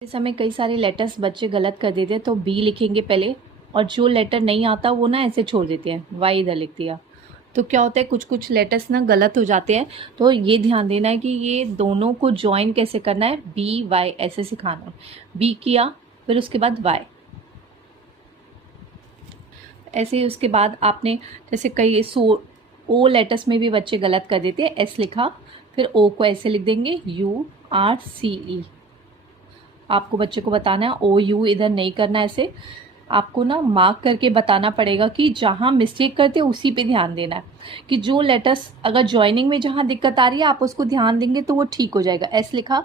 इस समय कई सारे लेटर्स बच्चे गलत कर देते हैं, तो बी लिखेंगे पहले, और जो लेटर नहीं आता वो ना ऐसे छोड़ देते हैं, वाई इधर लिख दिया। तो क्या होता है, कुछ कुछ लेटर्स ना गलत हो जाते हैं। तो ये ध्यान देना है कि ये दोनों को ज्वाइन कैसे करना है, बी वाई ऐसे सिखाना है। बी किया, फिर उसके बाद वाई, ऐसे ही उसके बाद आपने जैसे कई ओ लेटर्स में भी बच्चे गलत कर देते हैं। एस लिखा, फिर ओ को ऐसे लिख देंगे, यू आर सी ई। आपको बच्चे को बताना है ओ यू इधर नहीं करना, ऐसे आपको ना मार्क करके बताना पड़ेगा कि जहाँ मिस्टेक करते हैं उसी पे ध्यान देना है, कि जो लेटर्स अगर ज्वाइनिंग में जहाँ दिक्कत आ रही है आप उसको ध्यान देंगे तो वो ठीक हो जाएगा। एस लिखा,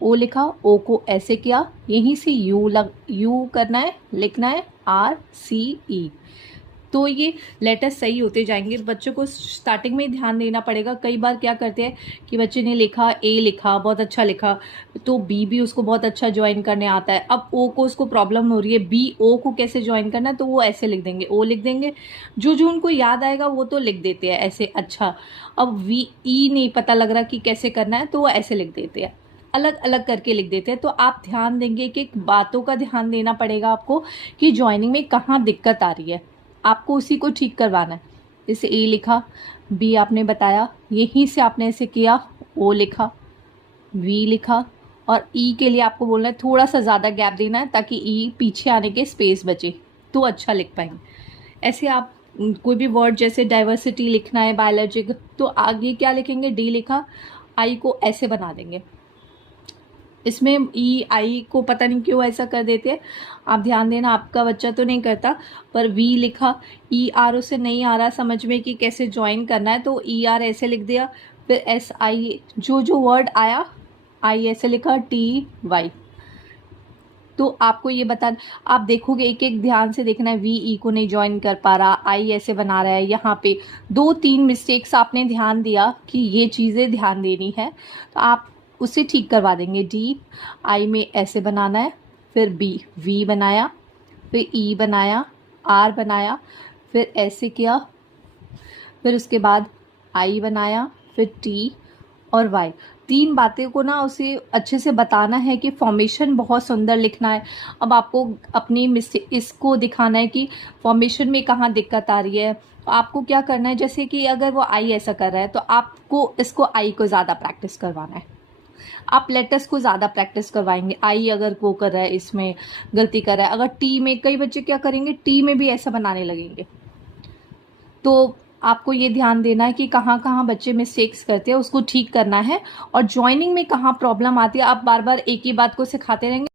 ओ लिखा, ओ को ऐसे किया, यहीं से यू करना है, लिखना है आर सी ई। तो ये लेटर सही होते जाएंगे। बच्चों को स्टार्टिंग में ही ध्यान देना पड़ेगा। कई बार क्या करते हैं कि बच्चे ने लिखा, ए लिखा, बहुत अच्छा लिखा, तो बी भी उसको बहुत अच्छा ज्वाइन करने आता है। अब ओ को उसको प्रॉब्लम हो रही है, बी ओ को कैसे ज्वाइन करना है, तो वो ऐसे लिख देंगे, ओ लिख देंगे, जो जो उनको याद आएगा वो तो लिख देते हैं ऐसे। अच्छा, अब वी ई नहीं पता लग रहा कि कैसे करना है, तो वो ऐसे लिख देते हैं, अलग अलग करके लिख देते हैं। तो आप ध्यान देंगे कि बातों का ध्यान देना पड़ेगा आपको कि ज्वाइनिंग में कहाँ दिक्कत आ रही है, आपको उसी को ठीक करवाना है। जैसे ए लिखा, बी आपने बताया, यहीं से आपने ऐसे किया, ओ लिखा, वी लिखा, और ई के लिए आपको बोलना है थोड़ा सा ज़्यादा गैप देना है ताकि ई पीछे आने के स्पेस बचे, तो अच्छा लिख पाएंगे। ऐसे आप कोई भी वर्ड जैसे डाइवर्सिटी लिखना है, बायोलॉजिक, तो आगे क्या लिखेंगे, डी लिखा, आई को ऐसे बना देंगे। इसमें ई आई को पता नहीं क्यों ऐसा कर देते हैं, आप ध्यान देना, आपका बच्चा तो नहीं करता। पर वी लिखा, ई आर उसे नहीं आ रहा समझ में कि कैसे ज्वाइन करना है, तो ई आर ऐसे लिख दिया, फिर एस आई, जो जो वर्ड आया, आई ऐसे लिखा, टी वाई। तो आपको ये बता, आप देखोगे एक एक ध्यान से देखना है, वी ई को नहीं ज्वाइन कर पा रहा, आई ऐसे बना रहा है, यहाँ पे 2-3 मिस्टेक्स आपने ध्यान दिया कि ये चीज़ें ध्यान देनी है, तो आप उसे ठीक करवा देंगे। डी आई में ऐसे बनाना है, फिर बी वी बनाया, फिर ई बनाया, आर बनाया, फिर ऐसे किया, फिर उसके बाद आई बनाया, फिर टी और वाई। 3 बातें को ना उसे अच्छे से बताना है कि फॉर्मेशन बहुत सुंदर लिखना है। अब आपको अपनी मिस्टेक इसको दिखाना है कि फॉर्मेशन में कहाँ दिक्कत आ रही है। तो आपको क्या करना है, जैसे कि अगर वो आई ऐसा कर रहा है तो आपको इसको आई को ज़्यादा प्रैक्टिस करवाना है। आप लेटर्स को ज़्यादा प्रैक्टिस करवाएंगे। आई अगर वो कर रहा है, इसमें गलती कर रहा है, अगर टी में कई बच्चे क्या करेंगे, टी में भी ऐसा बनाने लगेंगे। तो आपको ये ध्यान देना है कि कहाँ कहाँ बच्चे मिस्टेक्स करते हैं उसको ठीक करना है, और ज्वाइनिंग में कहाँ प्रॉब्लम आती है। आप बार बार एक ही बात को सिखाते रहेंगे